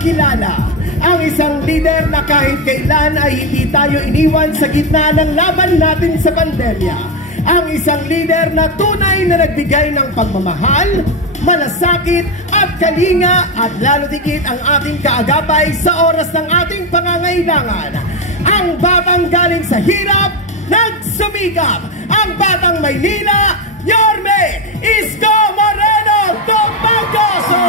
ipakilala ang isang leader na kahit kailan ay hindi tayo iniwan sa gitna ng laban natin sa pandemya. Ang isang leader na tunay na nagbigay ng pagmamahal, malasakit at kalinga at lalo dikit ang ating kaagapay sa oras ng ating pangangailangan. Ang batang galing sa hirap, nagsumikap. Ang batang Maynila, Yorme Isko Moreno Domanggoso!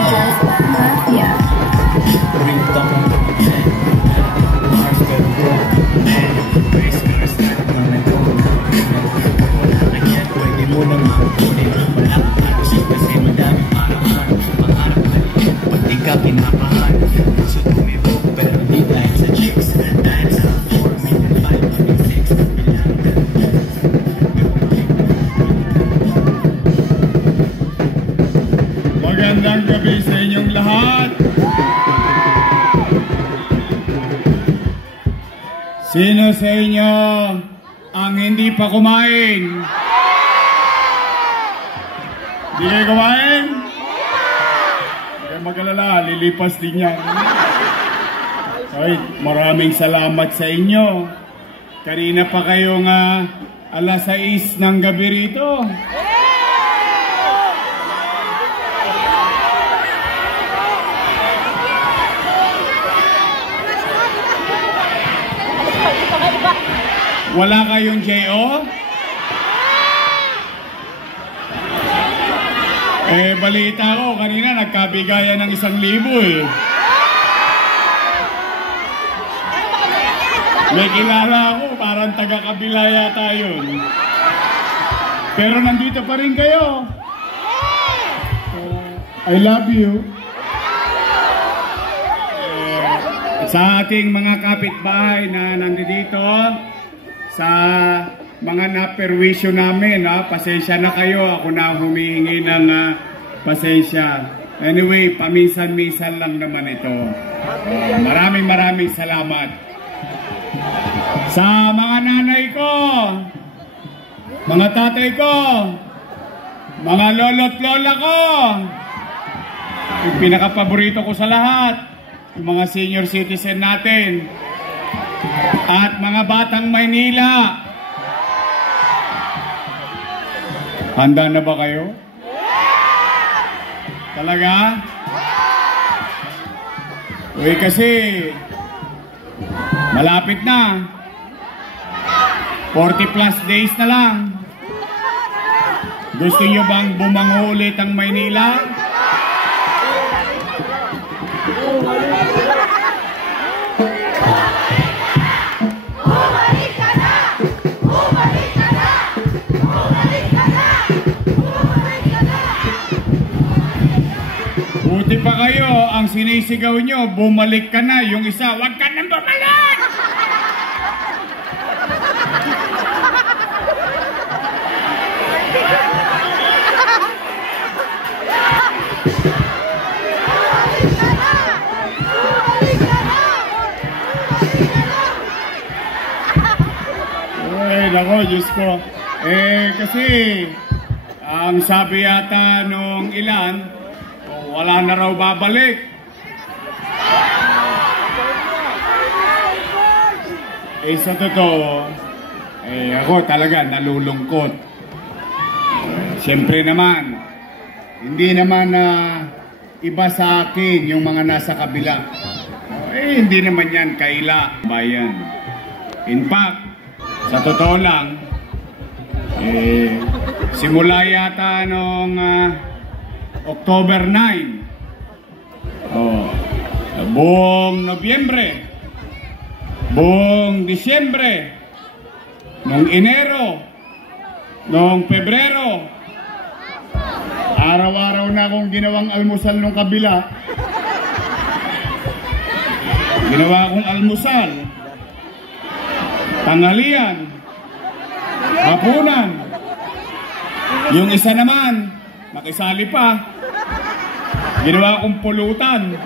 Magandang gabi sa inyong lahat. Sino sa inyo ang hindi pa kumain? Hindi kayo kumain? Kaya mag-alala, lilipas din yan. Ay, maraming salamat sa inyo. Kanina pa kayong alas 6 ng gabi rito. Wala kayong J.O.? Balita ko, kanina nagkabigayan ng 1,000 eh. May kilala ako, parang taga-kabila yata yun. Pero nandito pa rin kayo. I love you. Sa ating mga kapitbahay na nandito, sa mga naperwisyo namin, pasensya na kayo, ako na humihingi ng pasensya. Anyway, paminsan-minsan lang naman ito. Maraming salamat. Sa mga nanay ko, mga tatay ko, mga lolo't lola ko, yung pinakapaborito ko sa lahat, yung mga senior citizen natin, at mga batang Maynila. Handa na ba kayo? Talaga? Uy, kasi malapit na. 40 plus days na lang. Gusto nyo bang bumango ulit ang Maynila? Buti pa kayo, ang sinisigaw nyo, bumalik ka na. Yung isa, wag ka nang bumalik! Ay, nako, Diyos ko. Kasi, ang sabi yata nung ilan, wala na raw babalik. Sa totoo, ako talaga nalulungkot. Siyempre naman, hindi naman iba sa akin yung mga nasa kabila. Hindi naman yan kaila bayan. In fact, sa totoo lang, simula yata nung October 9, buong Nobyembre, buong Disyembre, noong Enero, noong Pebrero, araw-araw na akong ginawang almusal nung kabila. Ginawa akong almusal, tanghalian, hapunan. Yung isa naman, nakisali pa. Ginawa akong pulutan.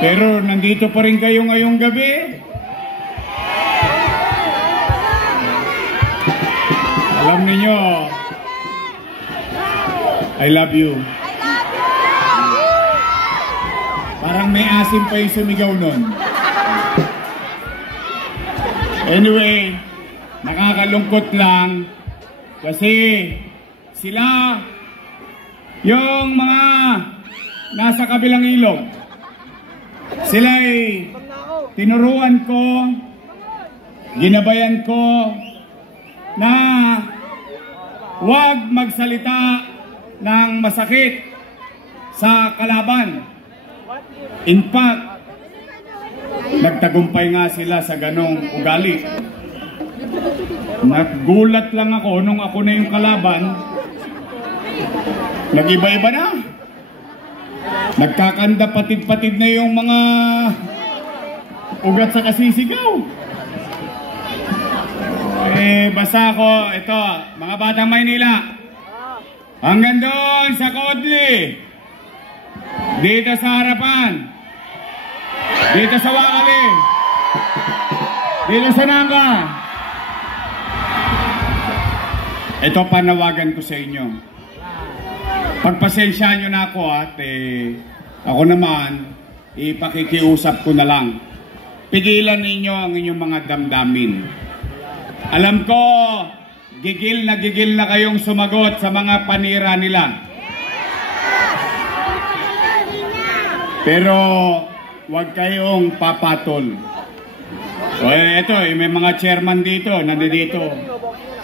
Pero nandito pa rin kayo ngayong gabi. Alam niyo, I love you. Parang may asim pa yung sumigaw nun. Anyway, nakakalungkot lang kasi sila, yung mga nasa kabilang ilog, sila'y tinuruan ko, ginabayan ko na huwag magsalita ng masakit sa kalaban. In fact, nagtagumpay nga sila sa ganong ugali. Nagulat lang ako nung ako na yung kalaban, nag-iba-iba na. Nagkakanda patid-patid na yung mga ugat sa kasisigaw. Basta ako, ito, mga batang Maynila, hanggang doon sa Kodli, dito sa harapan, dito sa Wakali, dito sa Nanga. Ito panawagan ko sa inyo. Pagpasensyaan nyo na ako at ako naman, ipakikiusap ko na lang. Pigilan ninyo ang inyong mga damdamin. Alam ko, gigil na kayong sumagot sa mga panira nila. Pero huwag kayong papatol. Ito, may mga chairman dito, nandito.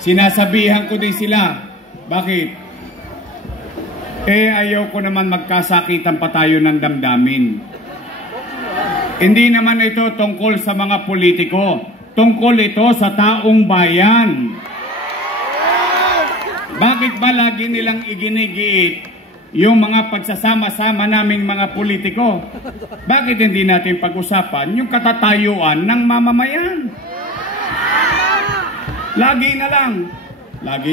Sinasabihan ko din sila. Bakit? Ayaw ko naman magkasakitan pa tayo ng damdamin. Hindi naman ito tungkol sa mga politiko. Tungkol ito sa taong bayan. Bakit ba lagi nilang iginigiit yung mga pagsasama-sama naming mga politiko? Bakit hindi natin pag-usapan yung katatayuan ng mamamayan? Lagi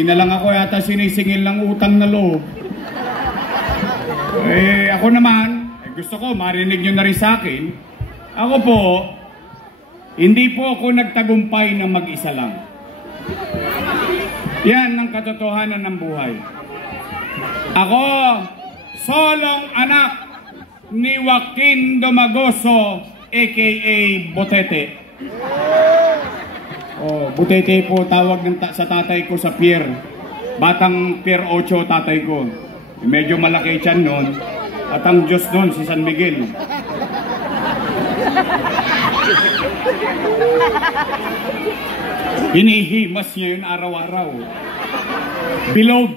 na lang ako yata sinisingil ng utang na loob. Ako naman, gusto ko marinig nyo na rin sa akin. Ako po, hindi po ako nagtagumpay na mag-isa lang. Yan ang katotohanan ng buhay. Ako, solong anak ni Joaquin Domagoso, a.k.a. Butete. Butete po tawag sa tatay ko sa pier. Batang Pier 8 tatay ko. Medyo malaki tiyan nun. At ang Diyos nun, si San Miguel. Hinihimas niya yun araw-araw. Bilog.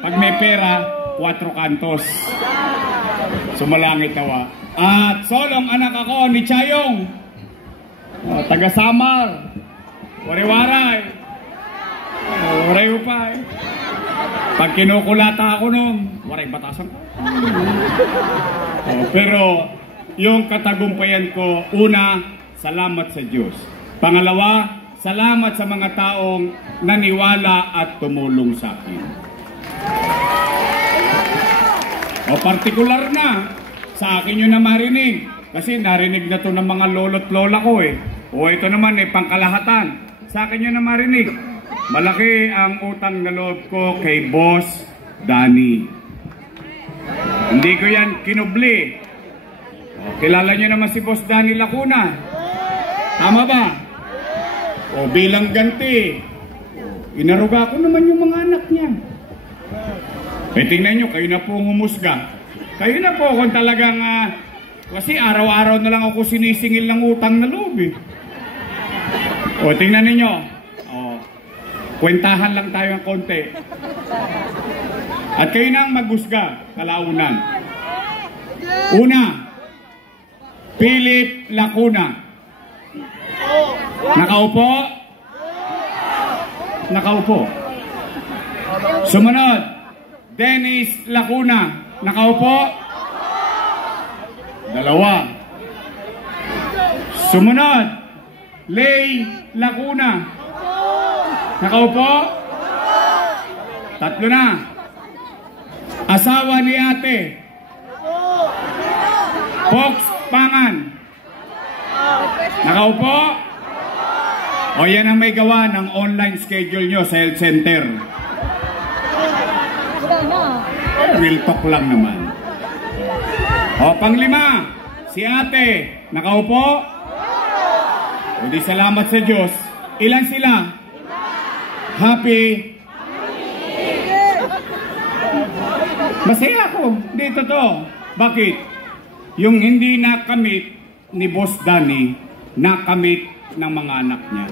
Pag may pera, 4 kantos. Sumalangit nawa. At solong anak ako ni Chayong. Taga Samar. Wari-waray. Waray-upay. Pag kinukulata ako nun, waray batasan ko. Pero yung katagumpayan ko, una, salamat sa Diyos. Pangalawa, salamat sa mga taong naniwala at tumulong sa akin. Partikular na, sa akin yun na marinig. Kasi narinig na to ng mga lolo't lola ko ito naman pangkalahatan. Sa akin yun na marinig. Malaki ang utang na loob ko kay Boss Danny. Hindi ko yan kinubli. Kilala nyo naman si Boss Danny Lacuna. Tama ba? Bilang ganti, inaruga ko naman yung mga anak niya. Tingnan nyo, kayo na po humusga. Kayo na po kung talagang, kasi araw-araw na lang ako sinisingil ng utang na loob tingnan ninyo. Kwentahan lang tayo ng konti. At kayo na ang maghusga, kalaunan. Una, Philip Lacuna. Nakaupo? Nakaupo. Sumunod, Dennis Lacuna. Nakaupo? Dalawa. Sumunod, Lay Lacuna. Nakaupo? Tatlo na. Asawa ni ate. Fox Pangan. Nakaupo? O yan ang may gawa ng online schedule nyo sa health center. Real talk lang naman. O, panglima, si ate, nakaupo? O di salamat sa Diyos. Ilan sila? Happy? Masaya ako. Hindi, totoo. Bakit? Yung hindi nakamit ni Boss Danny, nakamit ng mga anak niya.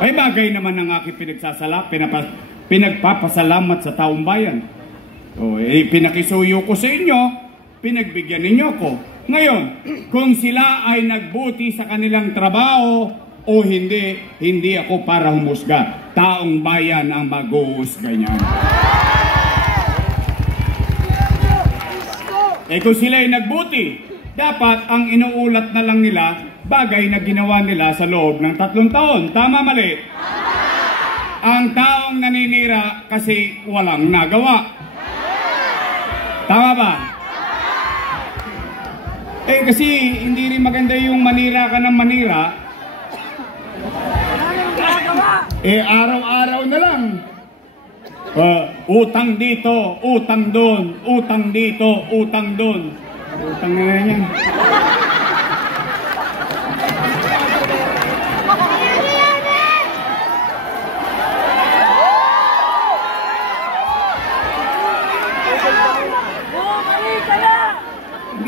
Ay bagay naman ang aking pinagpapasalamat sa taong bayan. O, pinakisuyo ko sa inyo, pinagbigyan ninyo ko. Ngayon, kung sila ay nagbuti sa kanilang trabaho o hindi, hindi ako para humusga. Taong bayan ang mag-uusga niyan. Kung sila ay nagbuti, dapat ang inuulat na lang nila bagay na ginawa nila sa loob ng 3 taon. Tama, mali? Ang taong naninira kasi walang nagawa. Tama ba? Kasi hindi rin maganda yung manira ka ng manira. Araw-araw na lang. Utang dito, utang doon, utang dito, utang doon. Utang na yan.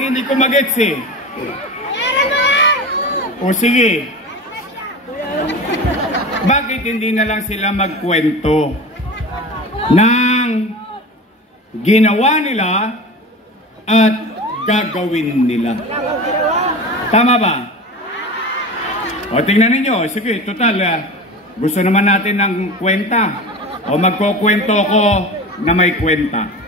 Hindi ko magets eh. O sige. Bakit hindi na lang sila magkwento ng ginawa nila at gagawin nila? Tama ba? O tingnan ninyo. Sige, total. Gusto naman natin ng kwenta. O magkukwento ko na may kwenta.